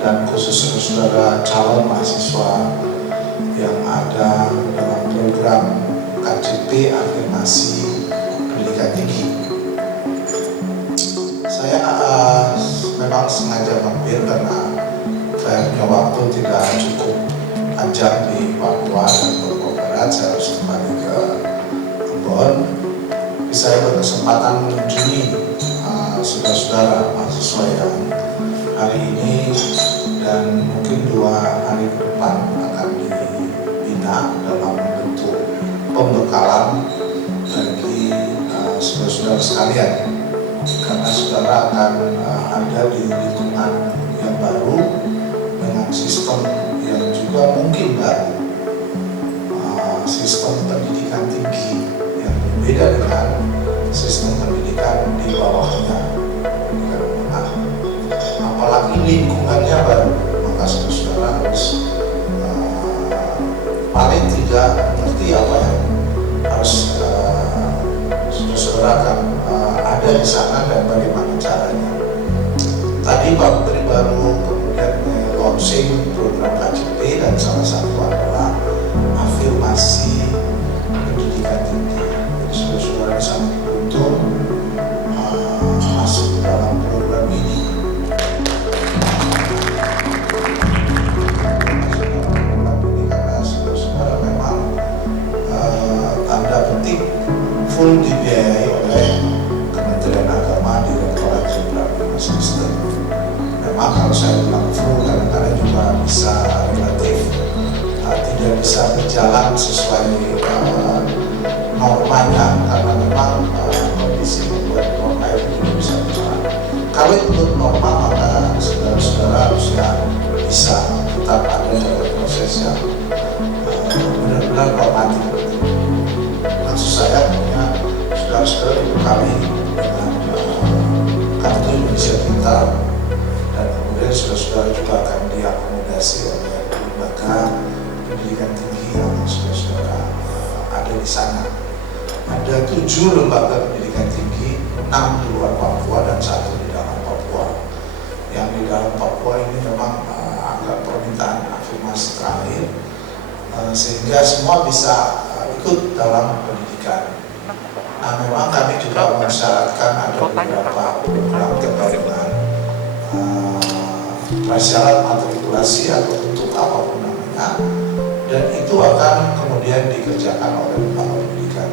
dan khusus saudara calon mahasiswa yang ada dalam program KJP Afirmasi Pendidikan Tinggi. Saya memang sengaja mampir karena saya punya waktu tidak cukup panjang di Papua dan Papua Barat. Saya harus kembali ke Ambon. Saya berkesempatan mengunjungi saudara-saudara mahasiswa yang hari ini dan mungkin 2 hari ke depan akan dibina dalam bentuk pembekalan bagi saudara-saudara sekalian, karena saudara akan ada di lingkungan yang baru dengan sistem yang juga mungkin baru, sistem pendidikan tinggi yang berbeda dengan sistem pendidikan di bawahnya, pendidikan menengah. Apalagi lingkungannya baru, maka saudara harus paling tidak mengerti apa yang harus saudara akan ada di sana dan bagaimana caranya. Tadi Pak Menteri baru kemudian launching program KJP dan salah satu adalah afirmasi pendidikan tinggi. Jadi saudara-saudara sangat beruntung masuk dalam program ini. Karena saudara memang tanda petik full dibiayai oleh Kementerian Agama, Direktorat Jenderal Bimas Kristen. Memang kalau saya bilang full kadang-kadang juga bisa relatif tidak bisa berjalan sesuai normanya, karena memang kondisi membuat norma itu tidak bisa berjalan. Kalau itu normal, maka saudara-saudara harusnya bisa tetap ada dalam proses yang benar-benar normatif. Maksud saya punya saudara-saudara dibekali dengan kartu Indonesia Pintar, dan kemudian saudara-saudara juga akan diakomodasi oleh lembaga pendidikan tinggi yang saudara-saudara ada di sana. Ada 7 lembaga pendidikan tinggi, 6 di luar Papua dan 1 di dalam Papua. Yang di dalam Papua ini memang agak permintaan afirmasi terakhir, sehingga semua bisa ikut dalam pendidikan. Nah, memang kami juga mensyaratkan ada beberapa program terkait dengan prasyarat matrikulasi atau bentuk apapun namanya, dan itu akan kemudian dikerjakan oleh lembaga pendidikan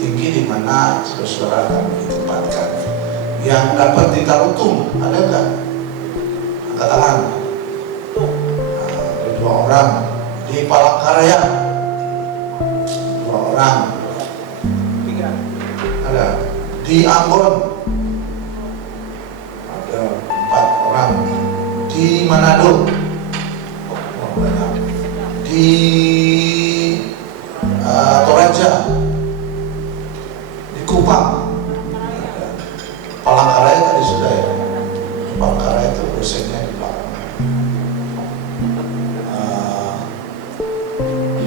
tinggi di mana saudara-saudara akan ditempatkan. Yang dapat di Tarutung ada nggak? Angkat tangan. Ada 2 orang. Di Palangkaraya 2 orang. Ada. Di Ambon ada 4 orang. Di Manado banyak. Di Toraja, di Kupang, Palangkaraya tadi sudah ya. Palangkaraya itu dosennya di belakang.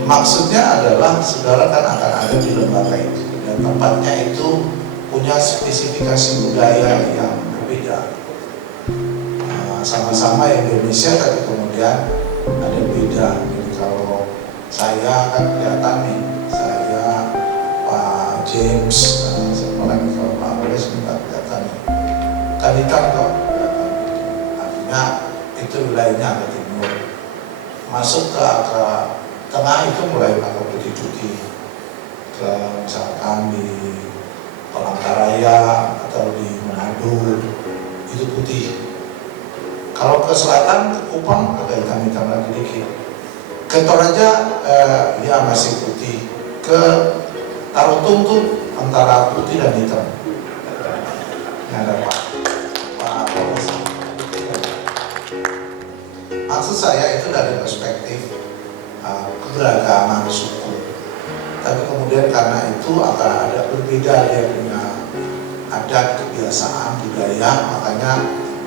Maksudnya adalah saudara kan akan ada di lembaga itu, dan tempatnya itu punya spesifikasi budaya yang berbeda. Sama-sama Indonesia, tapi kemudian ada beda. Jadi kalau saya kan kelihatan nih, saya Pak James, lagi kalau Pak Boles juga kelihatan nih. Kan hitam kok, artinya itu wilayahnya agak timur. Masuk ke tengah itu mulai agak putih-putih. Ke misalkan di Palangkaraya atau di Manado itu putih. Kalau ke selatan, ke Kupang agak hitam-hitam lagi dikit. Ke Toraja ya masih putih. Ke Tarutung tuh antara putih dan hitam. Ini ada Pak Polres. Maksud saya itu dari perspektif keberagaman suku. Tapi kemudian karena itu akan ada berbeda, dia punya adat, kebiasaan, budaya, makanya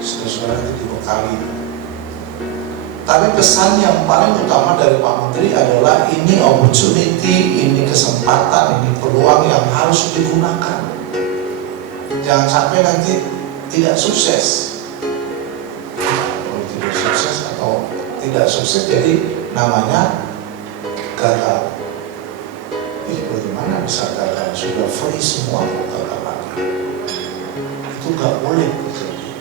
saudara-saudara itu dibekali. Tapi pesan yang paling utama dari Pak Menteri adalah ini opportunity, ini kesempatan, ini peluang yang harus digunakan. Jangan sampai nanti tidak sukses. Kalau tidak sukses sukses atau tidak sukses, jadi namanya gagal. Bagaimana bisa gagal? Sudah free semua kok gagal lagi? Itu gak boleh terjadi.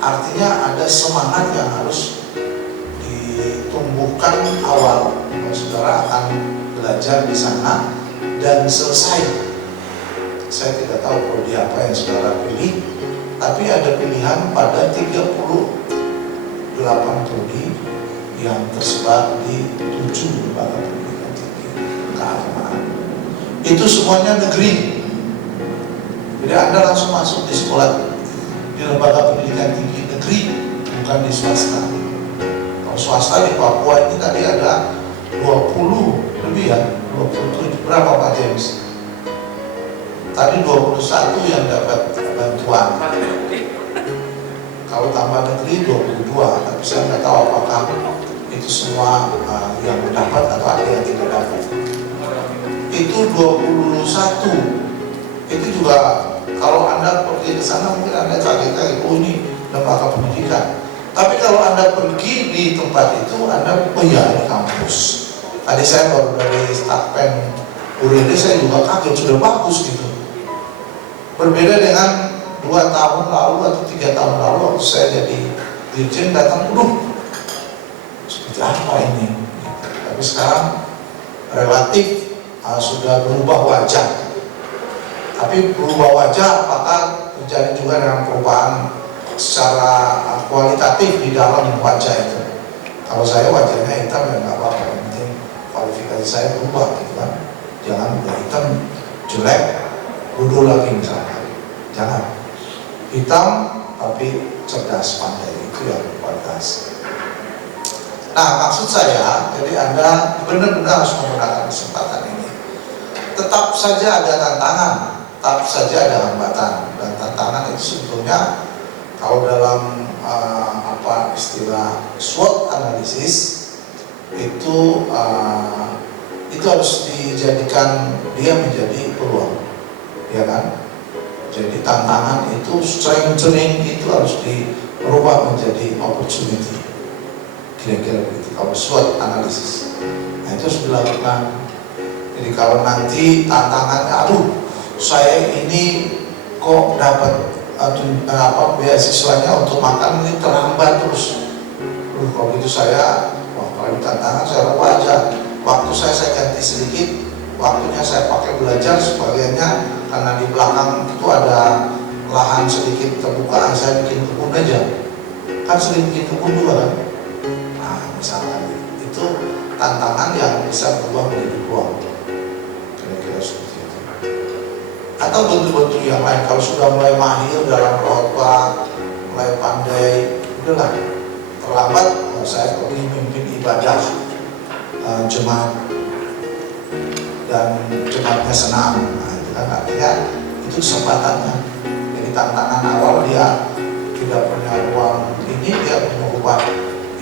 Artinya ada semangat yang harus ditumbuhkan awal. Saudara akan belajar di sana dan selesai. Saya tidak tahu prodi apa yang saudara pilih, tapi ada pilihan pada 38 prodi yang tersebar di 7 lembaga pendidikan tinggi keagamaan. Itu semuanya negeri. Jadi Anda langsung masuk di sekolah di lembaga pendidikan tinggi negeri, bukan di swasta. Kalau swasta di Papua ini tadi ada 20 lebih ya, 27 berapa Pak James? Tadi 21 yang dapat bantuan. Kalau tambah negeri 22, tapi saya nggak tahu apakah itu semua yang mendapat atau ada yang tidak dapat. Itu 21. Itu juga kalau Anda pergi ke sana mungkin Anda kaget-kaget, oh ini lembaga pendidikan. Tapi kalau Anda pergi di tempat itu, Anda, oh iya, ini kampus. Tadi saya baru dari Stakpen Urede, saya juga kaget, sudah bagus gitu. Berbeda dengan 2 tahun lalu atau 3 tahun lalu waktu saya jadi dirjen, datang, seperti apa ini? Tapi sekarang relatif sudah berubah wajah. Tapi berubah wajah apakah terjadi juga dengan perubahan secara kualitatif di dalam wajah itu? Kalau saya wajahnya hitam ya nggak apa-apa, yang penting kualifikasi saya berubah gitu kan. Jangan udah hitam jelek bodoh lagi misalnya, jangan. Hitam tapi cerdas, pandai, itu yang kualitas. Nah, maksud saya, jadi Anda benar-benar harus menggunakan kesempatan ini. Tetap saja ada tantangan, tetap saja ada hambatan, dan tantangan itu sebetulnya kalau dalam istilah SWOT analisis itu harus dijadikan dia menjadi peluang, ya kan? Jadi tantangan itu strengthening itu harus dirubah menjadi opportunity. Kira-kira begitu kalau SWOT analisis. Nah, itu harus dilakukan. Jadi kalau nanti tantangannya, saya ini kok dapat beasiswanya untuk makan ini terhambat terus. Kalau gitu saya, kalau tantangan saya rubah aja. Waktu saya ganti sedikit, waktunya saya pakai belajar, sebagiannya karena di belakang itu ada lahan sedikit terbuka, saya bikin kebun aja. Kan sering bikin kebun juga kan? Nah, misalkan itu tantangan yang bisa berubah menjadi peluang. Kira-kira seperti itu. Atau bentuk-bentuk yang lain, kalau sudah mulai mahir dalam khotbah, mulai pandai, udahlah, terlambat saya pergi memimpin ibadah jemaat dan jemaatnya senang. Nah, itu kan artinya itu kesempatannya. Jadi tantangan awal dia tidak punya ruang ini, dia mengubah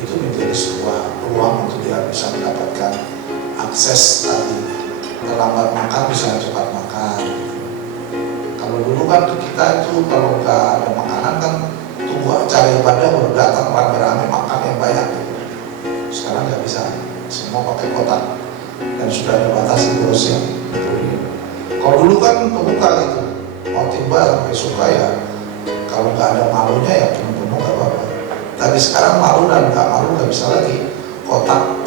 itu menjadi sebuah peluang untuk dia bisa mendapatkan akses tadi. Terlambat makan bisa cepat makan. Kalau dulu kan kita itu kalau nggak ada makanan kan tunggu acara ibadah baru datang rame-rame makan yang banyak. Sekarang nggak bisa, semua pakai kotak dan sudah ada batasi porsi. Kalau dulu kan terbuka gitu, mau tiba sampai suka ya. Kalau nggak ada malunya ya penuh-penuh nggak apa-apa. Tapi sekarang malu dan nggak malu nggak bisa lagi. Kotak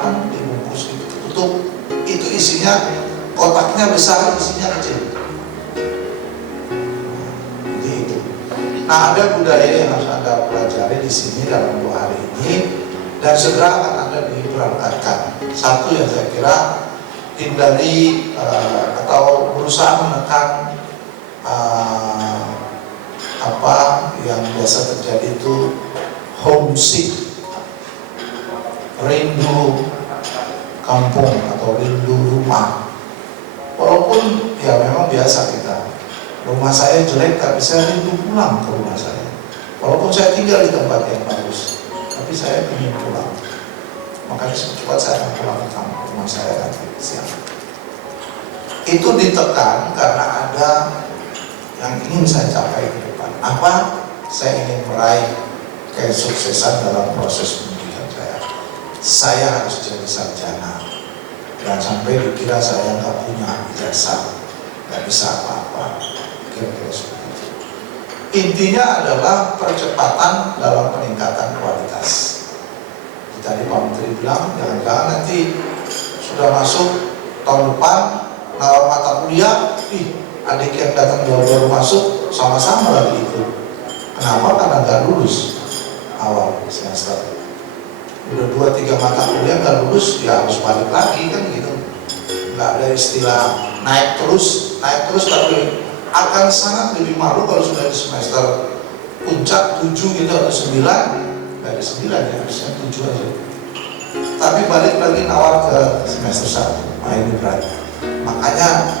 kan dibungkus gitu, tutup. Itu isinya, kotaknya besar, isinya kecil. Jadi itu. Nah, ada budaya yang harus Anda pelajari di sini dalam 2 hari ini, dan segera akan Anda diberangkatkan. Satu yang saya kira, hindari atau berusaha menekan apa yang biasa terjadi itu homesick, rindu kampung atau rindu rumah. Walaupun ya memang biasa kita, rumah saya jelek tapi saya rindu pulang ke rumah saya. Walaupun saya tinggal di tempat yang bagus, tapi saya ingin pulang. Makanya cepat saya akan pulang ke kampung rumah saya nanti siang. Itu ditekan karena ada yang ingin saya capai ke depan. Apa? Saya ingin meraih kesuksesan dalam proses pendidikan saya. Saya harus jadi sarjana, dan sampai dikira saya nggak punya ijazah, nggak bisa apa-apa, kira-kira seperti itu. Intinya adalah percepatan dalam peningkatan kualitas. Tadi Pak Menteri bilang, jangan-jangan nanti sudah masuk tahun depan nawar mata kuliah, adik yang datang baru masuk sama-sama lagi itu. Kenapa? Karena nggak lulus awal semester. Udah 2-3 mata kuliah nggak lulus, ya harus balik lagi kan gitu. Nggak ada istilah naik terus, tapi akan sangat lebih malu kalau sudah di semester puncak 7 gitu atau 9, nggak ada 9 ya, harusnya 7 aja. Tapi balik lagi nawar ke semester 1, nah ini berat. Makanya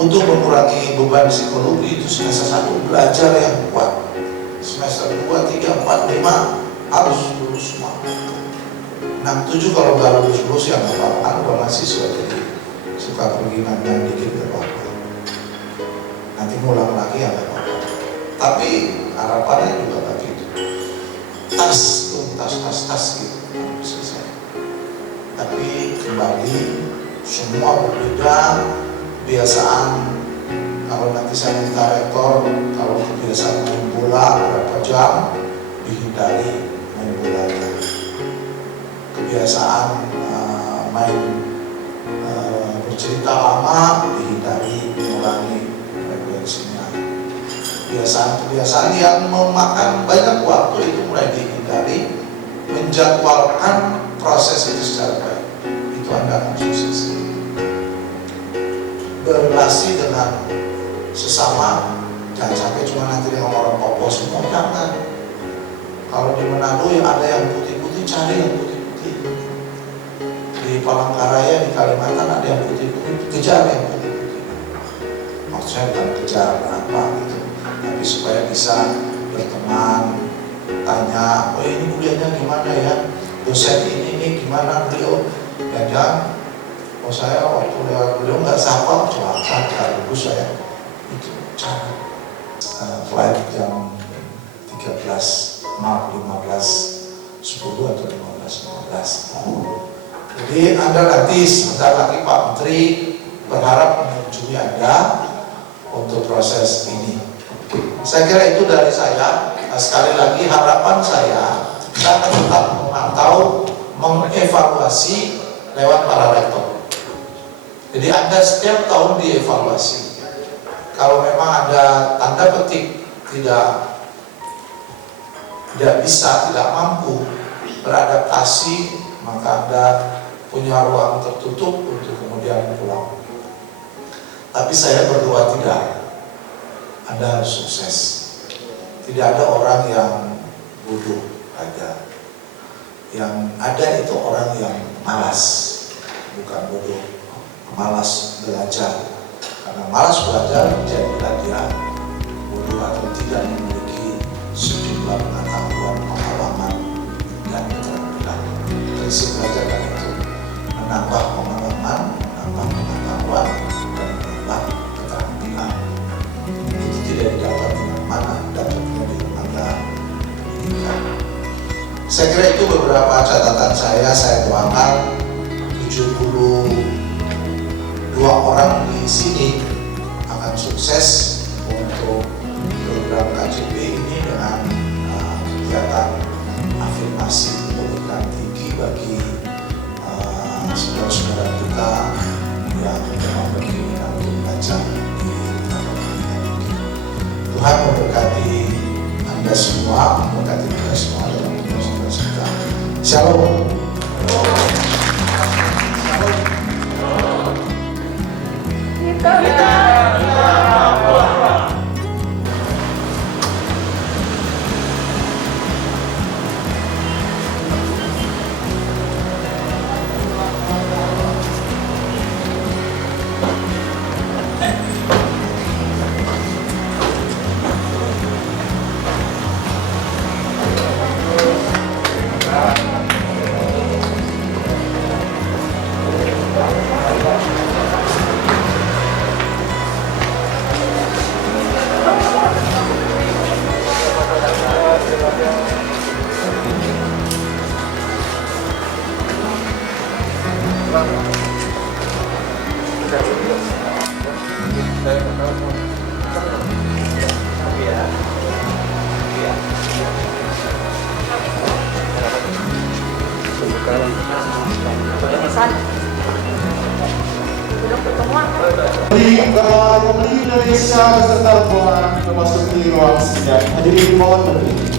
untuk mengurangi beban psikologi itu semester 1 belajar yang kuat. Semester 2, 3, 4, 5 harus lulus semua. 6, 7 kalau nggak lulus ya nggak apa-apa, kan udah mahasiswa jadi suka pergi main dikit nggak apa-apa. Nanti ngulang lagi ya nggak apa-apa. Tapi harapannya juga begitu. Tas gitu selesai. Tapi kembali semua berbeda. Kebiasaan, kalau nanti saya minta rektor, kalau kebiasaan main bola berapa jam, dihindari main bolanya. Kebiasaan bercerita lama, dihindari, mengurangi frekuensinya. Kebiasaan yang memakan banyak waktu itu mulai dihindari, menjadwalkan proses itu secara baik. Itu Anda akan sukses. Berrelasi dengan sesama, jangan sampai cuma nanti dengan orang Papua semua, jangan. Kalau di Manado yang ada yang putih-putih, cari yang putih-putih. Di Palangkaraya, di Kalimantan ada yang putih-putih, kejar yang putih-putih. Maksudnya bukan kejar apa gitu, tapi supaya bisa berteman, tanya, oh ini kuliahnya gimana ya, dosen ini gimana beliau, dan oh saya waktu lewat beliau nggak sapa, celaka, bagus saya. Itu cara. Flight jam 15, 10 atau 15. Jadi Anda nanti sebentar lagi Pak Menteri berharap mengunjungi Anda untuk proses ini. Saya kira itu dari saya. Sekali lagi harapan saya akan tetap memantau, mengevaluasi lewat para rektor. Jadi Anda setiap tahun dievaluasi. Kalau memang ada tanda petik tidak bisa, tidak mampu beradaptasi, maka Anda punya ruang tertutup untuk kemudian pulang. Tapi saya berdoa tidak. Anda harus sukses. Tidak ada orang yang bodoh, ada. Yang ada itu orang yang malas, bukan bodoh. Malas belajar, karena malas belajar jadilah dia bodoh atau tidak memiliki sejumlah pengetahuan, pengalaman dan keterampilan. Prinsip belajar kan itu menambah pengalaman, menambah pengetahuan dan menambah keterampilan. Itu tidak didapat di mana, dapatnya di lembaga pendidikan. Saya kira itu beberapa catatan saya doakan 72 orang di sini akan sukses untuk program KJP ini dengan kegiatan afirmasi pendidikan tinggi bagi saudara-saudara kita yang memang berkeinginan untuk belajar di lembaga pendidikan tinggi. Tuhan memberkati Anda semua, memberkati kita semua dalam proses kita. Shalom. Kembali Indonesia beserta rombongan memasuki ruang sidang. Hadirin mohon berdiri.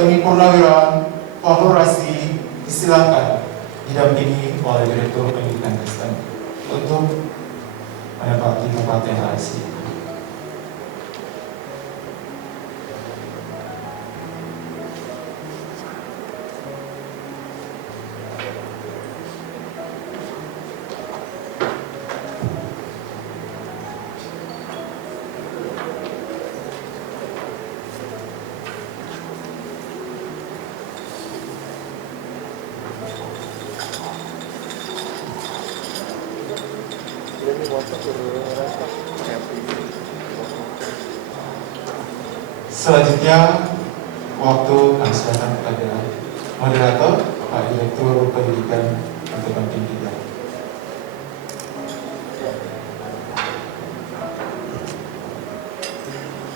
TNI Purnawirawan Korporasi disilakan didampingi oleh Direktur Pendidikan Kristen untuk menempati tempat yang rahasia. Selanjutnya, waktu kami serahkan kepada moderator, Pak Direktur Pendidikan untuk memimpin kita.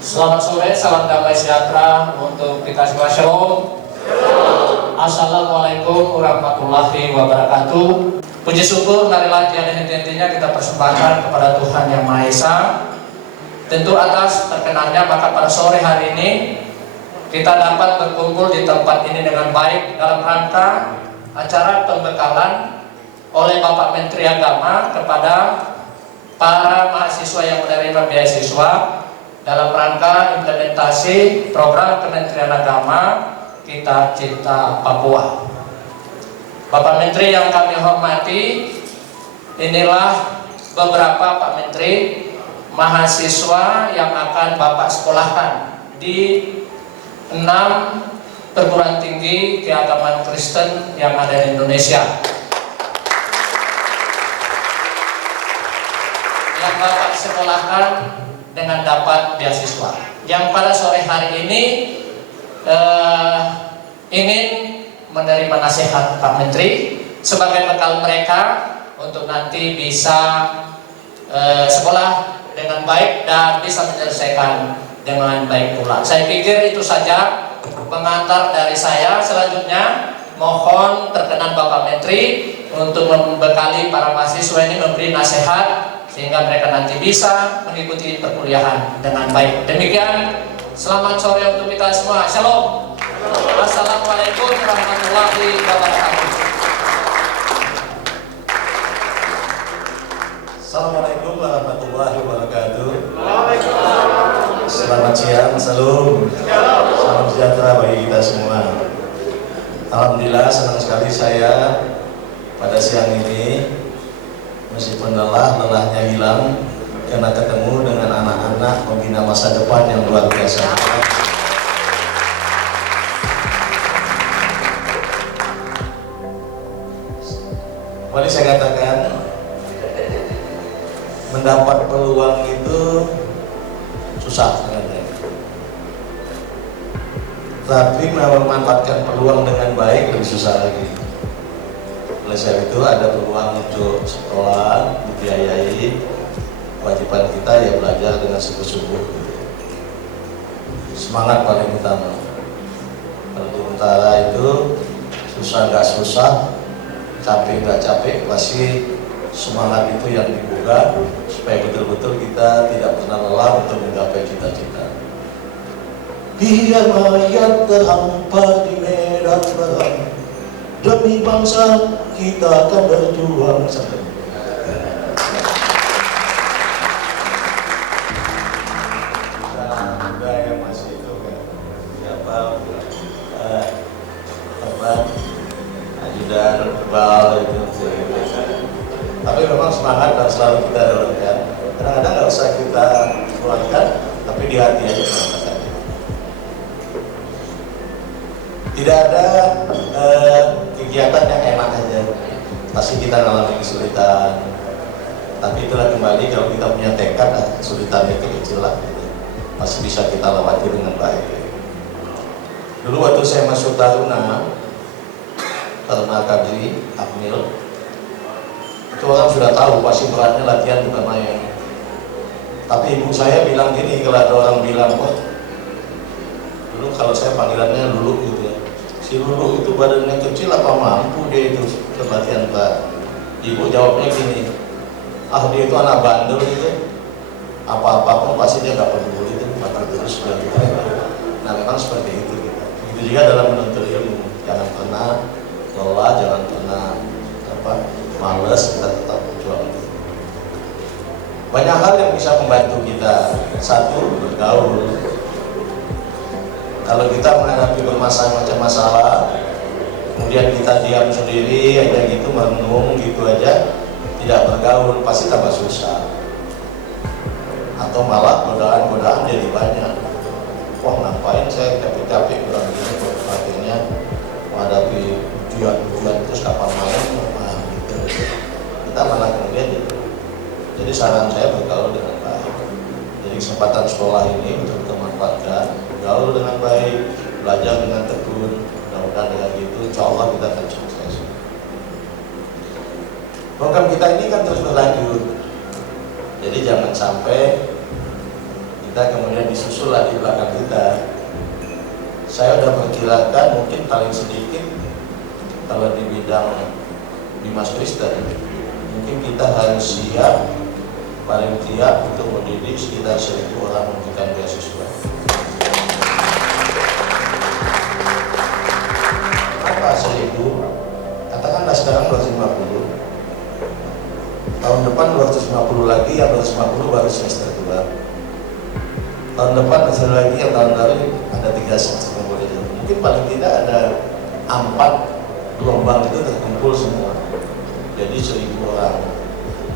Selamat sore, salam damai sejahtera untuk kita semua. Shalom. Assalamualaikum warahmatullahi wabarakatuh. Puji syukur, marilah tiada henti-hentinya kita persembahkan kepada Tuhan Yang Maha Esa. Tentu atas perkenannya, maka pada sore hari ini kita dapat berkumpul di tempat ini dengan baik dalam rangka acara pembekalan oleh Bapak Menteri Agama kepada para mahasiswa yang menerima beasiswa dalam rangka implementasi program Kementerian Agama Kita Cinta Papua. Bapak Menteri yang kami hormati, inilah beberapa Pak Menteri mahasiswa yang akan Bapak sekolahkan di 6 perguruan tinggi keagamaan Kristen yang ada di Indonesia. Yang Bapak sekolahkan dengan dapat beasiswa. Yang pada sore hari ini ingin menerima nasihat Pak Menteri sebagai bekal mereka untuk nanti bisa sekolah dengan baik dan bisa menyelesaikan dengan baik pula. Saya pikir itu saja pengantar dari saya. Selanjutnya mohon perkenan Bapak Menteri untuk membekali para mahasiswa ini, memberi nasihat sehingga mereka nanti bisa mengikuti perkuliahan dengan baik. Demikian, selamat sore untuk kita semua. Shalom. Assalamualaikum warahmatullahi wabarakatuh. Assalamualaikum warahmatullahi wabarakatuh. Selamat siang, salam sejahtera bagi kita semua. Alhamdulillah, senang sekali saya pada siang ini, meskipun lelahnya hilang karena ketemu dengan anak-anak membina masa depan yang luar biasa. Kembali saya katakan, mendapat peluang itu susah sebenarnya. Tapi memanfaatkan peluang dengan baik lebih susah lagi. Oleh sebab itu ada peluang untuk sekolah, dibiayai, kewajiban kita ya belajar dengan sungguh-sungguh. Semangat paling utama. Kalau sementara itu susah nggak susah, capek nggak capek, pasti semangat itu yang dibuka supaya betul-betul kita tidak pernah lelah untuk menggapai cita-cita. Biar mayat terhampar di medan perang, demi bangsa kita akan berjuang. Ada yang masih itu kan siapa ajudan kebal itu. Tapi memang semangat dan selalu kita dorongkan. Kadang-kadang nggak usah kita keluarkan, tapi di hati aja mengatakan. Tidak ada kegiatan yang enak aja. Pasti kita mengalami kesulitan. Tapi itulah kembali kalau kita punya tekad, kesulitan itu kecil lah. Masih bisa kita lewati dengan baik. Dulu waktu saya masuk Taruna Kadri, Akmil, itu orang sudah tahu pasti beratnya latihan bukan main. Tapi ibu saya bilang gini, kalau ada orang bilang, oh, dulu kalau saya panggilannya Lulu gitu ya, si Lulu itu badannya kecil apa mampu dia itu latihan berat. Ibu jawabnya gini, ah dia itu anak bandel gitu, apa-apa pun pasti dia nggak peduli itu, maka terus gitu. Nah memang seperti itu gitu. Begitu juga dalam menuntut ilmu, jangan pernah lelah, jangan pernah males, kita tetap berjuang. Banyak hal yang bisa membantu kita. Satu, bergaul. Kalau kita menghadapi bermacam masalah, kemudian kita diam sendiri aja gitu, merenung gitu aja, tidak bergaul, pasti tambah susah. Atau malah godaan-godaan jadi banyak. Wah ngapain saya capek-capek bilang gini, akhirnya menghadapi ujian terus kapan main, gitu. Kita malah kemudian gitu. Jadi saran saya bergaul dengan baik. Jadi kesempatan sekolah ini betul-betul manfaatkan, bergaul dengan baik, belajar dengan tekun. Mudah-mudahan dengan gitu, insya Allah kita akan sukses. Program kita ini kan terus berlanjut. Jadi jangan sampai kita kemudian disusul lagi di belakang kita. Saya sudah perkirakan mungkin paling sedikit kalau di bidang Dimas Kristen, mungkin kita harus siap paling tidak untuk mendidik sekitar 1.000 orang memberikan beasiswa. Apa 1.000? Katakanlah sekarang 250. Tahun depan 250 lagi, yang 250 baru semester 2. Tahun depan hasil lagi, yang tahun lalu ada 3 semester kemudian. Mungkin paling tidak ada 4 gelombang itu terkumpul semua. Jadi 1.000 orang.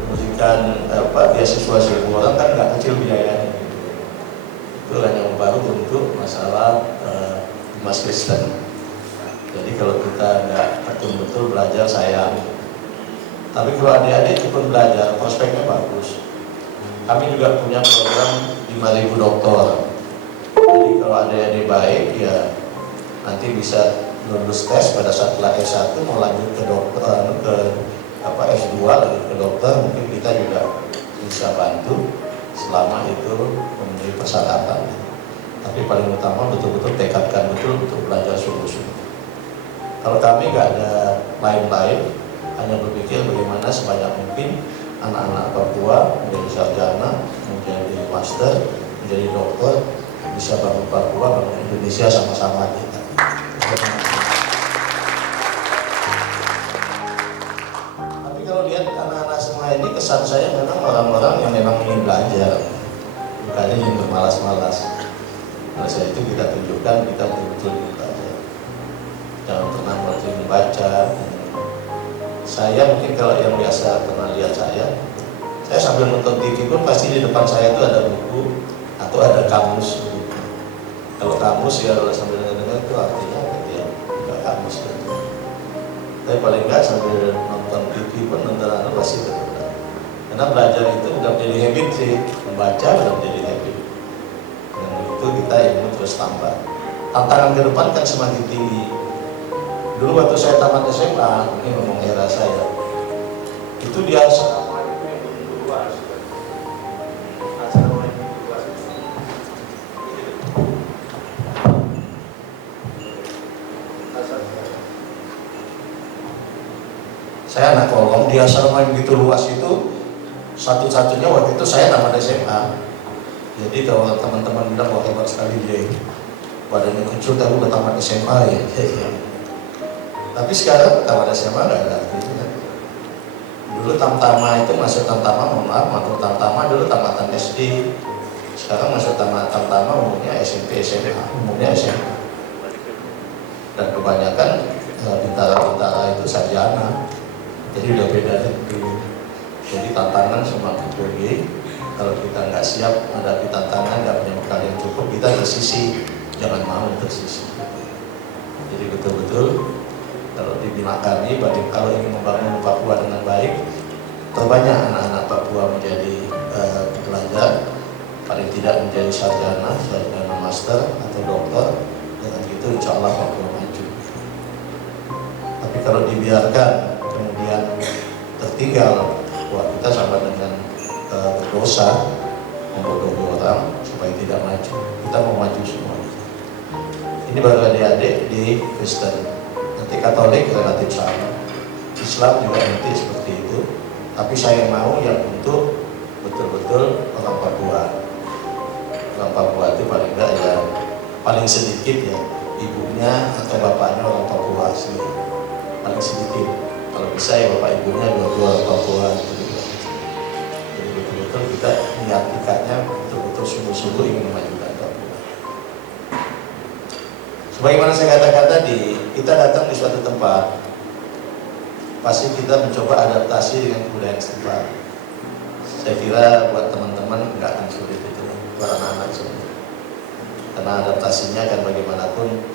Memberikan beasiswa 1.000 orang kan nggak kecil biayanya. Itu hanya baru untuk masalah Dimas Kristen. Jadi kalau kita nggak betul-betul belajar sayang. Tapi kalau adik-adik ikut belajar, prospeknya bagus. Kami juga punya program 5.000 doktor. Jadi kalau adik-adik baik ya nanti bisa lulus tes pada saat setelah S1 mau lanjut ke dokter, ke S2 lagi ke dokter, mungkin kita juga bisa bantu selama itu memenuhi persyaratan. Tapi paling utama betul-betul tekadkan betul untuk belajar sungguh-sungguh. Kalau kami nggak ada lain-lain, hanya berpikir bagaimana sebanyak mungkin anak-anak Papua menjadi sarjana, menjadi master, menjadi dokter, bisa bangun Papua, bangun Indonesia sama-sama kita. Tapi kalau lihat anak-anak semua ini, kesan saya memang orang-orang yang memang ingin belajar, bukannya ingin bermalas-malas. Oleh sebab itu kita tunjukkan kita betul-betul ingin belajar. Jangan pernah berhenti membaca. Saya mungkin kalau yang biasa pernah lihat saya sambil nonton TV pun pasti di depan saya itu ada buku atau atau ada kamus begitu. Kalau kamus ya kalau sambil dengar itu artinya ya nggak kamus gitu. Tapi paling nggak sambil nonton TV pun nonton pasti benar. Karena belajar itu udah menjadi habit sih, membaca udah menjadi habit. Dan itu kita ingin terus tambah. Tantangan ke depan kan semakin tinggi. Dulu waktu saya tamat SMA, ini ngomong era saya, itu dia saya anak kolong, di asrama yang begitu luas itu satu-satunya waktu itu saya tamat SMA. Jadi kalau teman-teman bilang wah hebat sekali dia, badannya kecil tapi udah tamat SMA ya. Tapi sekarang tamat SMA nggak ada artinya. Dulu tamtama itu masuk tamtama, mohon maaf, masuk tamtama dulu tamatan SD. Sekarang masuk tamtama umumnya SMP, SMA, umumnya SMA. Dan kebanyakan bintara-bintara itu sarjana. Jadi udah beda dulu. Jadi tantangan semakin tinggi. Kalau kita nggak siap menghadapi tantangan, nggak punya bekal yang cukup, kita tersisi. Jangan mau tersisi. Jadi betul-betul kalau di bina kami, kalau ingin membangun Papua dengan baik, terbanyak anak-anak Papua menjadi pelajar, paling tidak menjadi sarjana master atau doktor. Dengan itu insya Allah Papua maju. Tapi kalau dibiarkan kemudian tertinggal, wah kita sama dengan berdosa membodohi orang supaya tidak maju. Kita mau maju semua. Ini baru adik-adik di Kristen. Nanti Katolik relatif sama, Islam juga nanti seperti itu. Tapi saya mau yang untuk betul-betul orang Papua. Orang Papua itu paling enggak ya, paling sedikit ya ibunya atau bapaknya orang Papua asli, paling sedikit. Kalau bisa ya bapak ibunya dua-dua orang Papua gitu. Jadi betul-betul kita niat tikatnya betul-betul sungguh-sungguh ingin memajukan Papua. Sebagaimana saya katakan tadi, kita datang di suatu tempat, pasti kita mencoba adaptasi dengan kebudayaan setempat. Saya kira buat teman-teman nggak akan sulit itu, buat anak-anak sulit. Karena adaptasinya kan bagaimanapun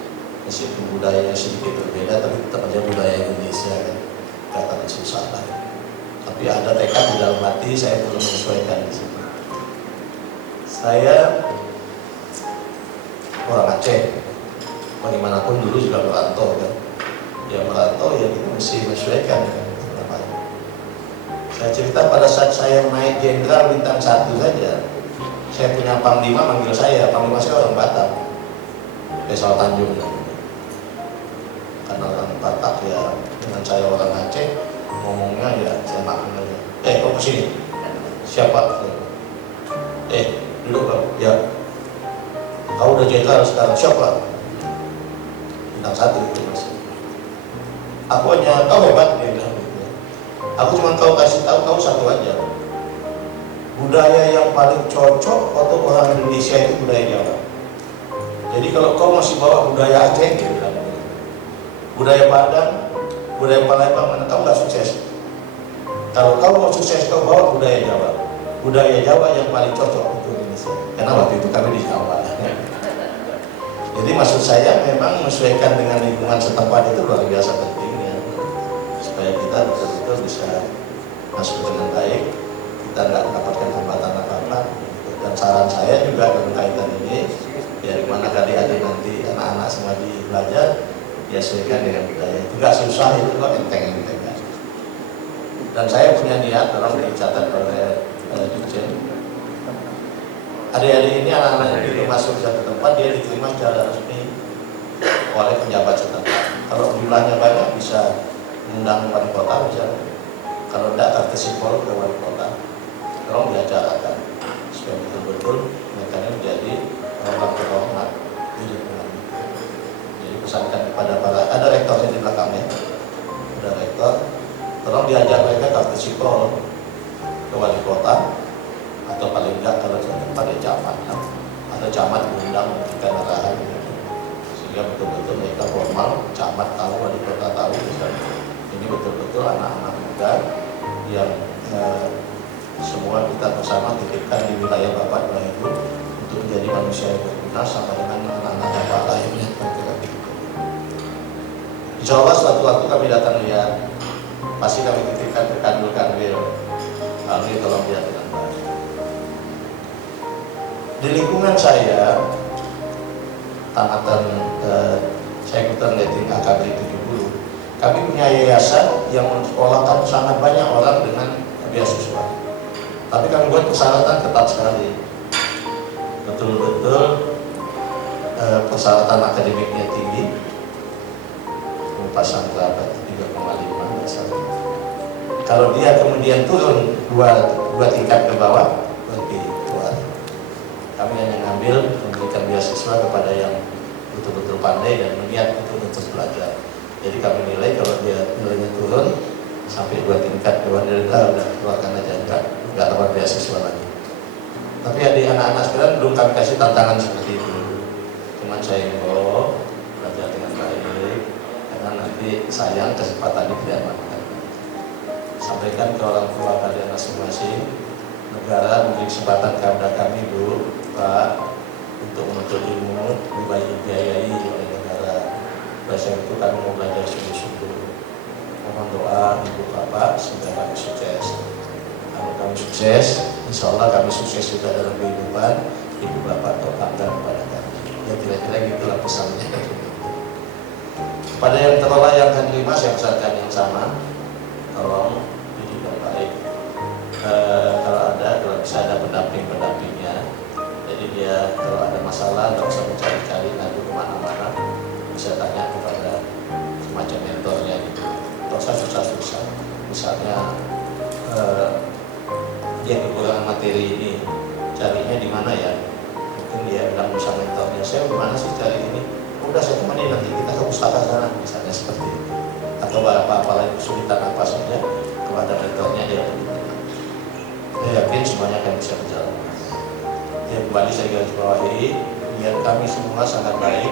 meskipun budayanya sedikit berbeda, tapi tetap aja budaya Indonesia kan, nggak akan susah lah. Tapi ada tekad di dalam hati, saya perlu menyesuaikan di sini. Saya orang Aceh. Bagaimanapun dulu juga merantau kan, ya merantau ya kita mesti menyesuaikan kan. Saya cerita pada saat saya naik jenderal bintang 1 saja, saya punya panglima manggil saya, panglima saya orang Batak, Faisal Tanjung. Karena orang Batak ya, dengan saya orang Aceh, ngomongnya ya saya maklum aja. Kau kesini? Siapa? Duduk kau. Ya. Kau udah jenderal sekarang, siapa? Bintang 1 itu mas. Aku hanya kau hebat dia bilang gitu. Aku cuma kau kasih tahu kau satu aja. Budaya yang paling cocok untuk orang Indonesia itu budaya Jawa. Jadi kalau kau masih bawa budaya Aceh, dia bilang, budaya Padang, budaya Palembang, mana kau nggak sukses. Kalau kau mau sukses, kau bawa budaya Jawa. Budaya Jawa yang paling cocok untuk Indonesia. Karena waktu itu kami di Jawa. Jadi maksud saya memang menyesuaikan dengan lingkungan setempat itu luar biasa pentingnya, supaya kita betul-betul bisa masuk dengan baik, kita nggak mendapatkan hambatan apa-apa. Dan saran saya juga dalam kaitan ini, ya dimana kali ada nanti anak-anak semua belajar, ya sesuaikan dengan budaya. Itu nggak susah, itu kok enteng-enteng. Dan saya punya niat, dalam dicatat oleh Dirjen. Adik-adik ini anak-anak yang itu masuk ke satu tempat, dia diterima secara resmi oleh penjabat setempat. Kalau jumlahnya banyak bisa mengundang wali kota misalnya. Kalau tidak kartu sipol ke wali kota, tolong diacarakan supaya betul-betul mereka ini menjadi orang terhormat di lingkungan. Jadi pesankan kepada para, ada rektornya di belakangnya, ada rektor, tolong diajar mereka kartu sipol ke wali kota. Atau paling enggak kalau pada camat atau camat diundang memberikan arahan sehingga betul-betul mereka formal, camat tahu, wali kota tahu misalnya. Ini betul-betul anak-anak muda yang semua kita bersama titipkan di wilayah Bapak Ibu untuk menjadi manusia yang berguna sama dengan anak-anak Bapak lainnya. Insya Allah suatu waktu kami datang lihat, pasti kami titipkan ke Kanwil. Kami tolong lihat dengan baik. Di lingkungan saya, tamatan saya ikutan letting AKBRI 70, kami punya yayasan yang mensekolahkan sangat banyak orang dengan beasiswa. Tapi kami buat persyaratan ketat sekali, betul-betul persyaratan akademiknya tinggi, pasang berapa 3,5 misalnya. Kalau dia kemudian turun dua tingkat ke bawah, lebih kuat. Kami hanya ngambil memberikan beasiswa kepada yang betul-betul pandai dan berniat untuk terus belajar. Jadi kami nilai kalau dia nilainya turun sampai 2 tingkat, udah keluarkan aja, enggak dapat beasiswa lagi. Tapi adik-anak sekarang belum kami kasih tantangan seperti itu. Cuman saya ingin belajar dengan baik, karena nanti sayang kesempatan itu tidak makan. Sampaikan ke orang tua kalian masing-masing, negara memberi kesempatan kepada kami Bu, Pak, untuk menuntut ilmu, dibiayai oleh negara. Oleh itu kami mau belajar sungguh-sungguh. Mohon doa Ibu Bapak semoga kami sukses. Kalau kami sukses, insya Allah kami sukses juga dalam kehidupan. Ibu Bapak bangga kepada kami. Ya kira-kira gitulah pesannya. Pada yang terlola yang ke-5 saya pesankan yang sama. Tolong didik yang baik. Kalau bisa ada pendampingnya. Jadi dia kalau ada masalah nggak usah mencari-cari ngadu kemana-mana, bisa tanya kepada semacam mentornya gitu. Nggak usah susah-susah. Misalnya dia kekurangan materi ini, carinya di mana ya? Mungkin dia bilang sama mentornya, saya gimana sih cari ini? Udah saya temani nanti kita ke pustaka sana, misalnya seperti itu. Atau apa-apa lagi kesulitan apa saja kepada mentornya dia lebih tenang. Saya yakin semuanya akan bisa berjalan. Ya, kembali saya garis bawahi, niat kami semua sangat baik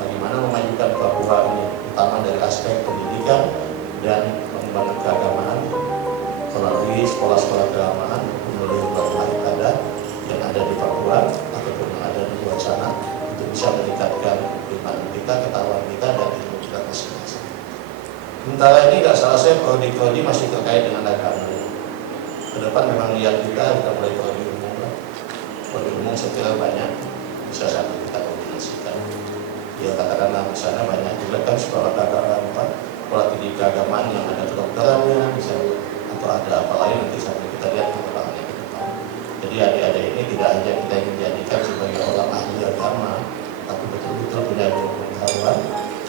bagaimana memajukan Papua ini, utama dari aspek pendidikan dan pengembangan keagamaan melalui sekolah-sekolah keagamaan, melalui rumah ibadah yang ada di Papua ataupun yang ada di luar sana untuk bisa meningkatkan iman kita, ketahuan kita, dan ilmu kita masing-masing. Sementara ini nggak salah saya, prodi-prodi masih terkait dengan agama. Kedepan memang lihat kita mulai prodi umum lah. Prodi umum saya kira banyak bisa sampai kita kombinasikan. Ya katakanlah misalnya banyak juga kan sekolah keagamaan, sekolah tinggi keagamaan yang ada kedokterannya misalnya, atau ada apa lain nanti sampai kita lihat perkembangannya ke depan. Jadi adik-adik ini tidak hanya kita ingin jadikan sebagai orang ahli agama, tapi betul-betul punya pengetahuan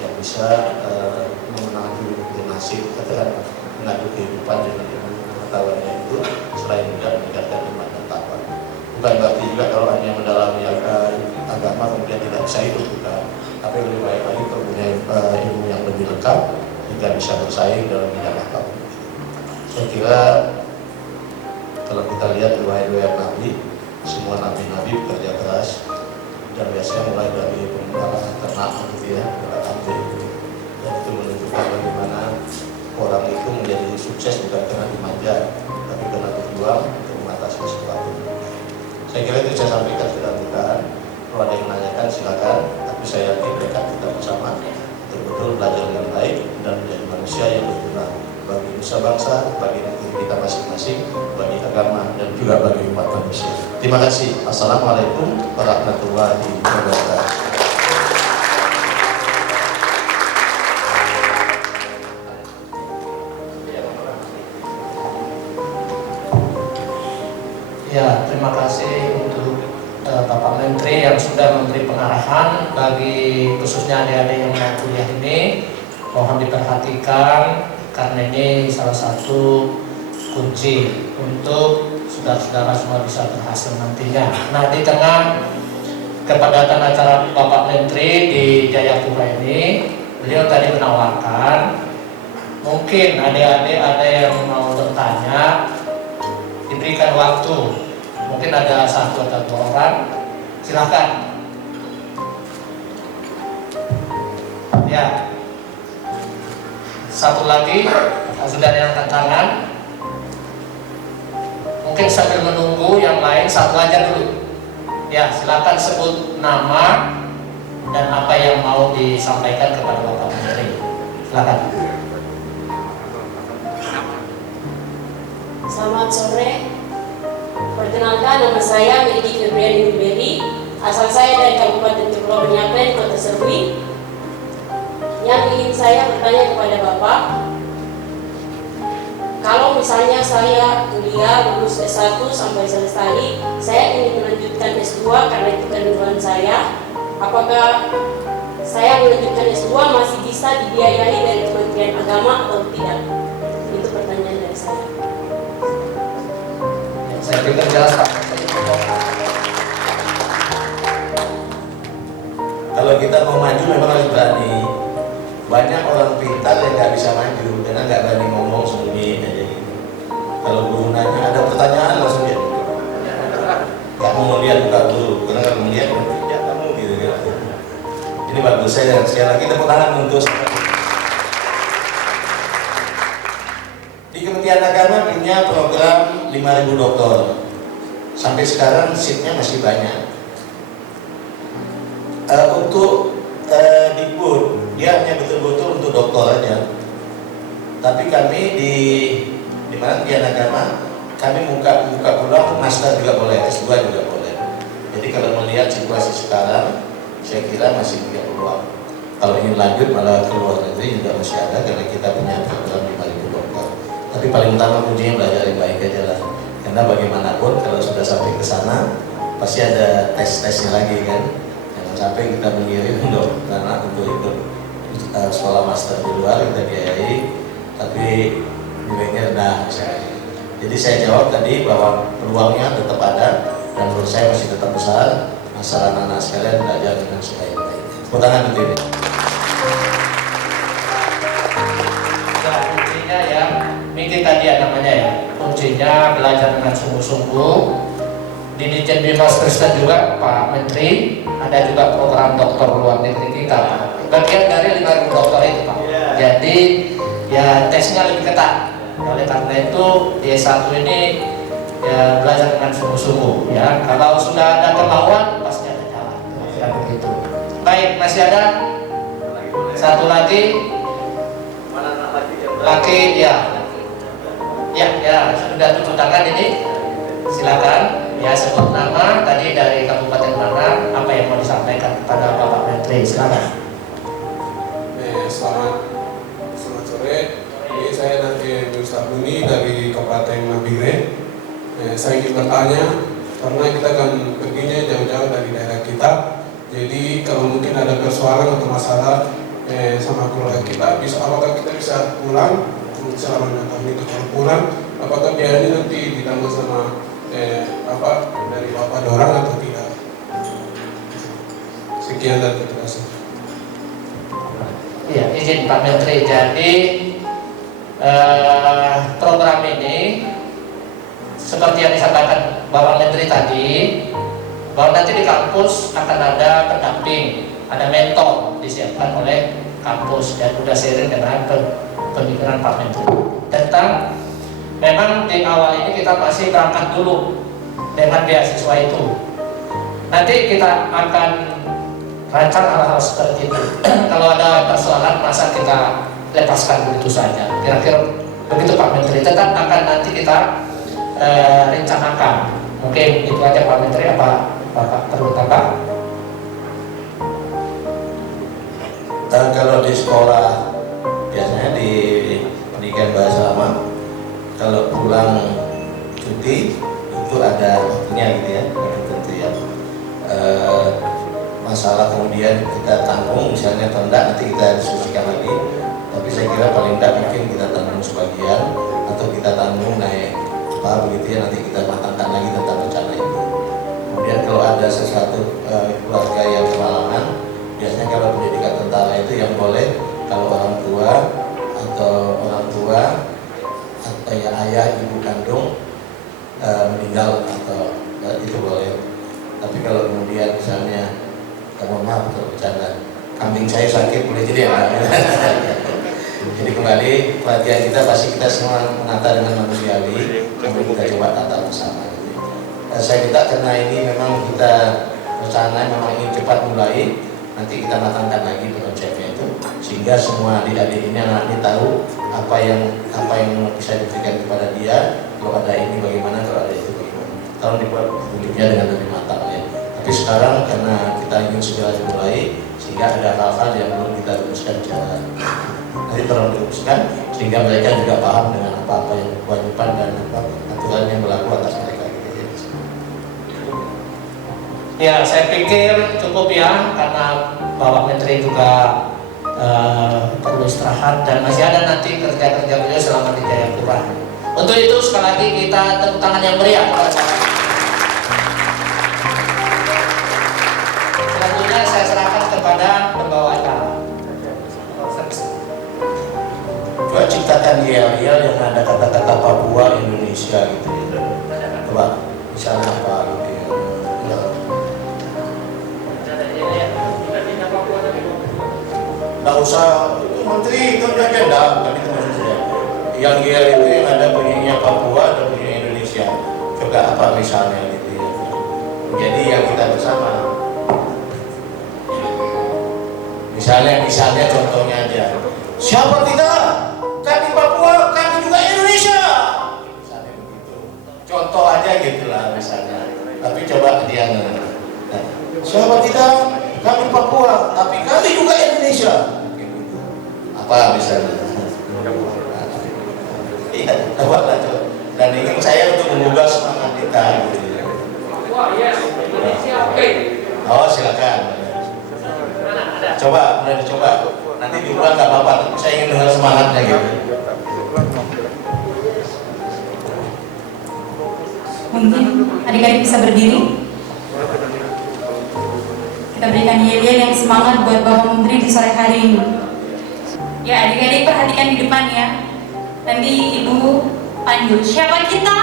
yang bisa mengenali nasib, katakan mengadu kehidupan dengan ilmu pengetahuannya itu, selain juga meningkatkan iman dan takwa. Bukan berarti juga kalau hanya mendalami agama kemudian tidak bisa hidup, bukan. Tapi lebih baik lagi punya ilmu yang lebih lengkap hingga bisa bersaing dalam bidang apapun. Saya kira kalau kita lihat riwayat-riwayat Nabi, semua nabi-nabi bekerja keras dan biasanya mulai dari pengembala ternak gitu ya, kambing. Dan itu menunjukkan bagaimana orang itu menjadi sukses bukan karena dimanja, tapi karena berjuang untuk mengatasi sesuatu. Saya kira itu saya sampaikan mudah-mudahan. Kalau ada yang menanyakan silakan, tapi saya yakin mereka kita bersama betul-betul belajar dengan baik dan menjadi manusia yang berguna bagi nusa bangsa, bagi negeri kita masing-masing, bagi agama dan juga bagi umat manusia. Terima kasih. Assalamualaikum warahmatullahi wabarakatuh. Ya, terima kasih untuk Bapak Menteri yang sudah memberi pengarahan bagi khususnya adik-adik yang mau kuliah ini. Mohon diperhatikan karena ini salah satu kunci untuk saudara-saudara semua bisa berhasil nantinya. Nah, di tengah kepadatan acara Bapak Menteri di Jayapura ini, beliau tadi menawarkan mungkin adik-adik ada yang mau bertanya, diberikan waktu, mungkin ada 1 atau 2 orang, silahkan. Ya, satu lagi sudah yang angkat tangan, mungkin sambil menunggu yang lain 1 aja dulu. Ya, silakan sebut nama dan apa yang mau disampaikan kepada Bapak Menteri. Silakan. Selamat sore. Perkenalkan, nama saya Meliki Febriani Nuberi. Asal saya dari Kabupaten Kepulauan Yapen, Kota Serui. Yang ingin saya bertanya kepada Bapak, kalau misalnya saya kuliah lulus S1 sampai selesai, saya ingin melanjutkan S2 karena itu kerinduan saya. Apakah saya melanjutkan S2 masih bisa dibiayai dari Kementerian Agama atau tidak? Itu pertanyaan dari saya. Saya berikan jelas Pak. Kalau kita mau maju memang harus berani. Banyak orang pintar yang nggak bisa maju karena nggak berani ngomong, sembunyi aja gitu. Kalau guru nanya ada pertanyaan langsung dia nggak mau melihat muka guru, karena kalau melihat ya kamu gitu kan. Ini bagus, saya sekali lagi tepuk tangan untuk di Kementerian Agama punya program 5.000 dokter. Sampai sekarang seatnya masih banyak. Untuk Dikbud dia hanya betul-betul untuk dokter aja. Tapi kami di mana Kementerian Agama kami buka peluang master juga boleh, S2 juga boleh. Jadi kalau melihat situasi sekarang, saya kira masih punya peluang. Kalau ingin lanjut malah ke luar negeri juga masih ada karena kita punya program 5.000 dokter. Tapi paling utama kuncinya belajar yang baik aja lah. Karena bagaimanapun kalau sudah sampai ke sana pasti ada tes-tesnya lagi kan. Jangan sampai kita mengirim anak untuk ikut sekolah master di luar kita biayai tapi nilainya rendah misalnya. Jadi saya jawab tadi bahwa peluangnya tetap ada dan menurut saya masih tetap besar. Masalah anak-anak sekalian belajar dengan sebaik-baiknya. Tepuk tangan untuk ini. Ya, kuncinya ya, mungkin tadi ya namanya ya, kuncinya belajar dengan sungguh-sungguh. Di Ditjen Bimas Kristen juga Pak Menteri ada juga program dokter luar negeri kita. Bagian dari 5.000 dokter itu Pak. Jadi ya tesnya lebih ketat. Oleh karena itu di S1 ini ya belajar dengan sungguh-sungguh ya. Kalau sudah ada kemauan pasti ada jalan. Ya begitu. Baik, masih ada satu lagi. Laki ya. Ya sudah tujuh tangan ini. Silakan. Ya sebut nama tadi dari kabupaten mana, apa yang mau disampaikan kepada Bapak Menteri. Silakan. Selamat sore. Ini saya dari Ustaz Buni dari Kabupaten Nabire. Saya ingin bertanya karena kita kan perginya jauh-jauh dari daerah kita. Jadi kalau mungkin ada persoalan atau masalah sama keluarga kita, apakah kita bisa pulang selama 6 tahun itu? Kalau pulang, apakah biayanya nanti ditanggung sama dari Bapak Dorang atau tidak? Sekian dan terima kasih. Iya, izin Pak Menteri. Jadi program ini seperti yang disampaikan Bapak Menteri tadi, bahwa nanti di kampus akan ada pendamping, ada mentor disiapkan oleh kampus dan sudah sharing dengan pemikiran Pak Menteri tentang memang di awal ini kita masih berangkat dulu dengan beasiswa itu. Nanti kita akan rancang hal-hal seperti itu. Kalau ada persoalan masa kita lepaskan begitu saja. Kira-kira begitu Pak Menteri. Tetap akan nanti kita rencanakan. Mungkin itu aja Pak Menteri. Apa Bapak perlu tambah? Kalau di sekolah biasanya di pendidikan bahasa lama, kalau pulang cuti itu ada waktunya gitu ya, tentu ya. Masalah kemudian kita tanggung misalnya atau enggak nanti kita diskusikan lagi. Tapi saya kira paling enggak mungkin kita tanggung sebagian atau kita tanggung naik apa begitu ya, nanti kita matangkan lagi tentang rencana itu. Kemudian kalau ada sesuatu keluarga yang kemalangan, biasanya kalau pendidikan tentara itu yang boleh kalau orang tua atau ya ayah ibu kandung meninggal atau itu boleh. Tapi kalau kemudian misalnya mohon maaf untuk bercanda, kambing saya sakit boleh jadi ya. Jadi kembali perhatian kita pasti kita semua menata dengan manusiawi, kemudian kita coba tata bersama. saya minta karena ini memang kita rencana memang ingin cepat mulai, nanti kita matangkan lagi konsepnya itu sehingga semua adik-adik ini, anak ini tahu apa yang bisa diberikan kepada dia. Kalau ada ini bagaimana, kalau ada itu bagaimana. Kalau dibuat hidupnya dengan lebih matang ya. Tapi sekarang karena kita ingin segera dimulai, sehingga ada hal-hal yang belum kita luruskan jalan. Nanti tolong diluruskan sehingga mereka juga paham dengan apa-apa yang kewajiban dan aturan yang berlaku atas mereka. Ya, saya pikir cukup ya, karena Bapak Menteri juga perlu istirahat dan masih ada nanti kerja-kerja beliau selama di Jayapura. Untuk itu sekali lagi kita tepuk tangan yang meriah kepada Bapak. Selanjutnya saya serahkan kepada pembawa acara. Coba ciptakan yel-yel yang ada kata-kata Papua Indonesia gitu ya. Coba misalnya apa gitu ya. Nggak usah, itu menteri, itu agenda, bukan itu maksud saya. Yang yel itu yang ada bunyinya Papua dan bunyinya Indonesia. Coba apa misalnya gitu ya. Jadi yang kita bersama. Misalnya contohnya aja. Siapa kita? Kami Papua, kami juga Indonesia. Misalnya begitu. Contoh aja gitulah misalnya. Tapi coba dia siapa kita? Kami Papua, tapi kami juga Indonesia. Apa misalnya? Iya, coba. Dan ingin saya untuk menggugah semangat kita. Oh silakan. Coba, mulai dicoba. Nanti diulang nggak apa-apa. Saya ingin dengar semangatnya gitu. Mungkin adik-adik bisa berdiri. Kita berikan yel-yel yang semangat buat Bapak Menteri di sore hari ini. Ya, adik-adik perhatikan di depan ya. Nanti Ibu panggil. Siapa kita?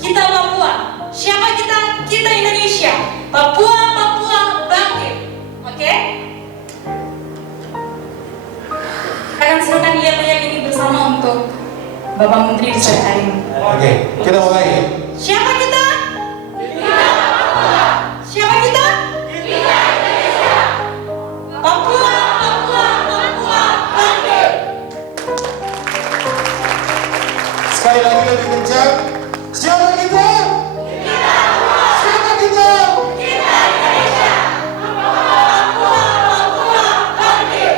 Kita Papua. Siapa kita? Kita Indonesia. Papua, Papua, bangkit. Oke? Akan silakan yel-yel ini bersama untuk Bapak Menteri di sore hari ini. Oke, kita mulai. Siapa kita? Kita Papua. Siapa kita? Kita Indonesia. Papua, Papua, Papua, bangkit. Sekali lagi lebih kencang. Siapa kita? Kita Papua. Siapa kita? Kita Indonesia. Papua, Papua, bangkit.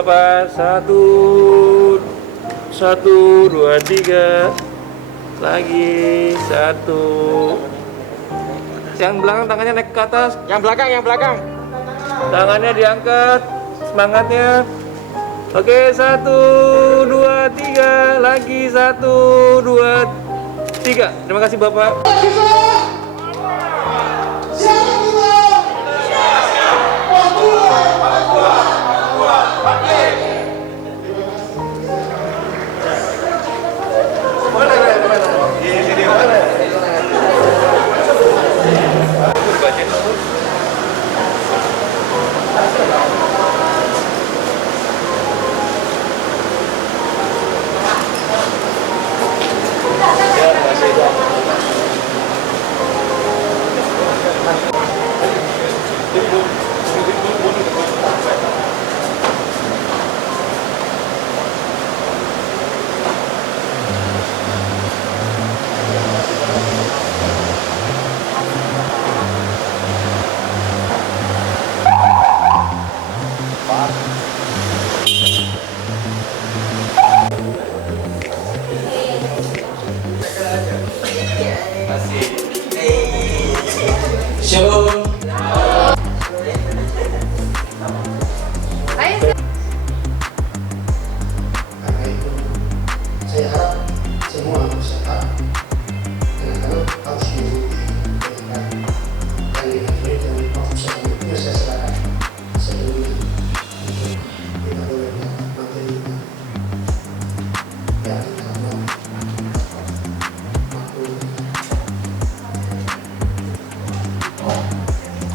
Bapak. 1, 2, 3. Lagi 1. Yang belakang tangannya naik ke atas. Yang belakang. Tangannya diangkat. Semangatnya. Oke, 1, 2, 3. Lagi 1, 2, 3. Terima kasih Bapak. Shalom. Karena itu saya harap semua peserta harus mengikuti dari akhir dan proses selanjutnya saya serahkan sebelum untuk kita boleh materi yang sama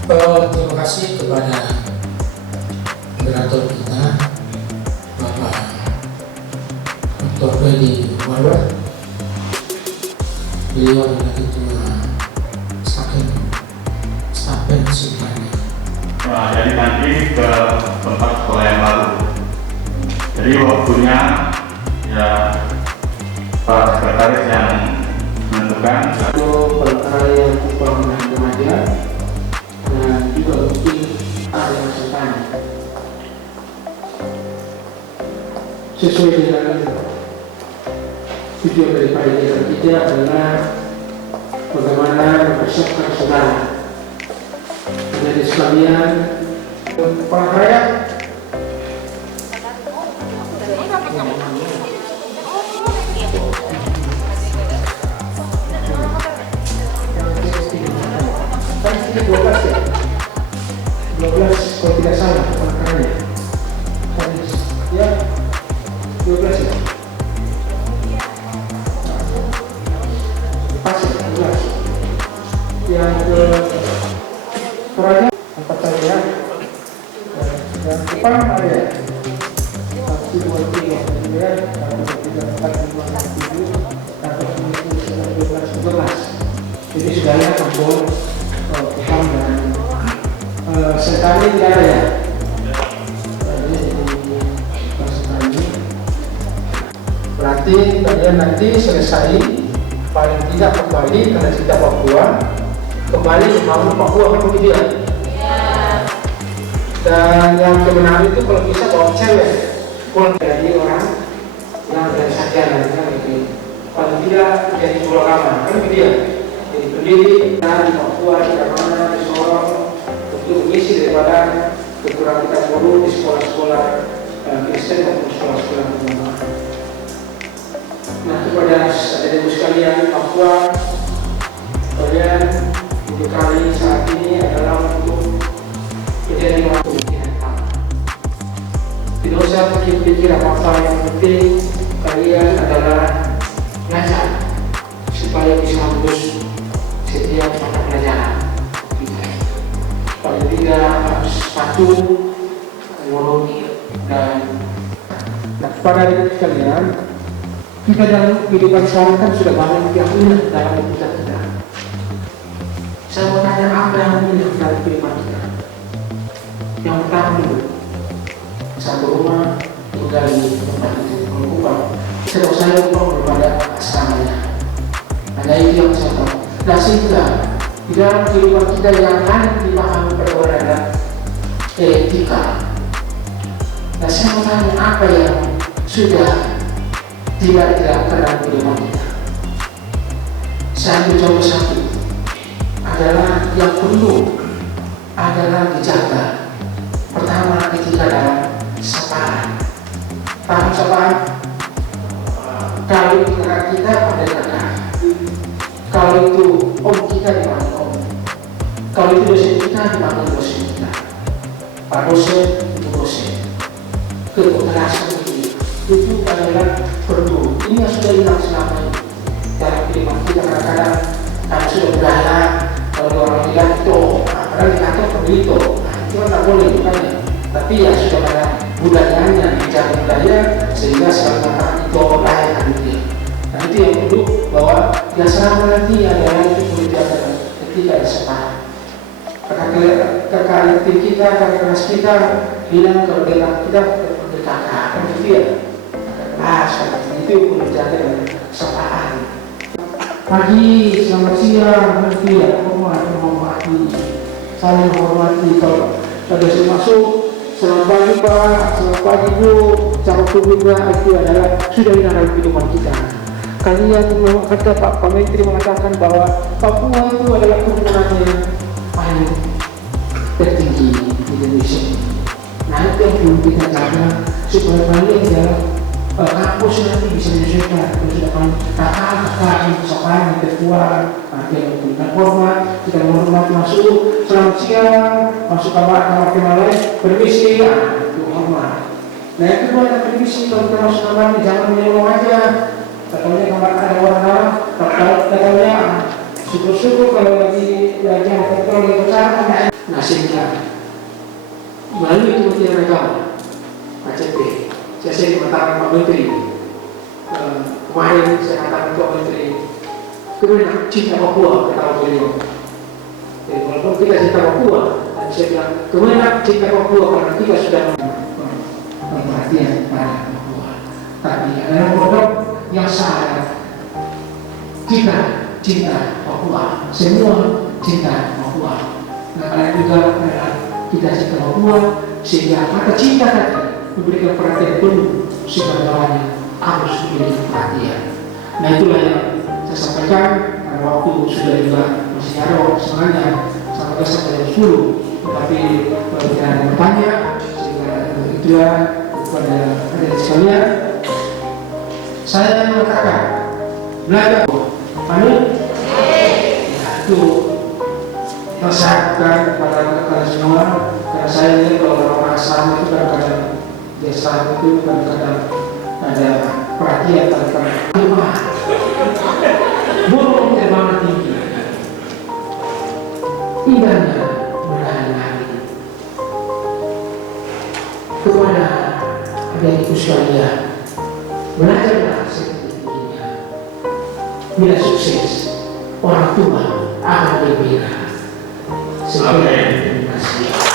terima kasih kepada moderator kita Bapak Dr. Fedi Marwah. Beliau adalah ketua Sapen Simpani. Nah, jadi nanti ke tempat sekolah yang baru. Jadi waktunya ya Pak Sekretaris yang menentukan. Untuk perkara yang kurang dan remaja dan juga mungkin ada yang setan sesuai dengan tujuan daripada kita adalah bagaimana mempersiapkan saudara menjadi sekalian prakarya kan 12 ya 12 kalau tidak salah prakarya ya 12 ya pas ya 12 yang ke Toraja tempat saya yang depan ada ya 1, 2, 3 ya 1, 2, 3, 4, 5, 6, 7 12 jadi sudahnya kampung Kupang dan Sentani tidak ada ya jadi Sentani berarti kalian nanti selesai paling tidak kembali karena kita Papua kembali mau Papua kan begitu ya dan yang kebenaran itu kalau bisa bawa cewek pulang dari orang yang dari sarjana gitu paling tidak jadi pulau lama kan begitu ya jadi pendiri di Papua di mana di Sorong untuk mengisi daripada kekurangan kita guru di sekolah-sekolah Kristen maupun sekolah-sekolah agama. Nah kepada saudara-saudara sekalian Papua kalian untuk kali saat ini adalah untuk menjadi orang pemikiran kamu. Tidak usah pikir apa-apa, yang penting kalian adalah belajar supaya bisa lulus setiap mata pelajaran. Paling tidak harus patuh, nurut dan kepada kalian kita dalam kehidupan sekarang kan sudah banyak yang ingat dalam hidup kita. Saya mau tanya apa yang ingat dalam kehidupan kita? Yang pertama dulu, satu rumah tinggal di tempat itu Kupang. Saya lupa kepada asamanya. Hanya itu yang saya tahu. Nah sehingga di dalam kehidupan kita yang akan dipahami pada etika. Dan saya mau tanya apa yang sudah tidak dilakukan dalam kehidupan kita. Saya ambil contoh satu adalah yang perlu adalah dijaga. Pertama ketika dalam sapaan. Paham sapaan? Kalau kita pada kakak, kalau itu om kita dipanggil om, kalau itu dosen kita dipanggil dosen kita, pak dosen itu dosen. Kekerasan itu adalah perlu. Ini yang sudah hilang selama ini dalam kehidupan kita. Kadang-kadang kami sudah bergaya, kalau orang bilang itu, padahal di kantor begitu, itu kan tak boleh bukannya. Tapi ya sudah pada budayanya, bicara budaya, sehingga selalu mengatakan itu layak dia. Nah itu yang perlu bahwa yang selama nanti adalah itu boleh diadakan ketika disepakati. Kakak kita, kakak kelas kita bilang kalau dia kita kakak, kan gitu ya. Itu boleh diadakan kesepakatan. Pagi, selamat siang, nanti ya, menghormati, saling menghormati. Kalau ada yang masuk, selamat pagi Pak, selamat pagi Bu. Cara publiknya itu adalah sudah hilang dalam kehidupan kita. Kalian kata Pak Menteri mengatakan bahwa Papua itu adalah kemenangan yang paling tertinggi di Indonesia. Nah itu yang perlu kita jaga supaya kalian adalah kampus nanti bisa menyesuaikan. Kalau sudah kakak yang sopan, yang tertua, yang punya hormat, kita menghormati masuk. Selamat siang, masuk kamar lain, permisi, itu hormat. Nah yang kedua yang permisi, kalau kita masuk kamar jangan menyolong aja. Katanya kamar ada orang dalam, katanya syukur-syukur kalau lagi kontrol di besar. Nah sehingga melalui Kementerian Agama, ACP, saya sering mengatakan Pak Menteri, kemarin saya katakan Pak Menteri, kemudian cinta Papua, kata beliau. Jadi walaupun kita cinta Papua, dan saya bilang, kemudian cinta Papua karena kita sudah perhatian pada Papua. Tapi adalah produk yang salah. Kita cinta Papua, semua cinta Papua. Nah karena juga kita cinta Papua, sehingga kata cinta tadi memberikan perhatian penuh segalanya harus diberikan perhatian. Nah itulah yang saya sampaikan. Pada waktu sudah juga masih ada waktu sebenarnya sampai jam 10, tetapi kalau tidak ada bertanya, sehingga itulah kepada hadirin sekalian, saya mengatakan belajar amin. Itu tersahabatkan pada kalian semua. Karena saya ini kalau orang asal itu kadang-kadang desa itu kadang-kadang ada perhatian kadang-kadang burung terbang tinggi, indahnya berlari-lari. Kepada adik-adikku sekalian, belajarlah setinggi-tingginya. Bila sukses, orang tua akan gembira. Sekian, terima kasih.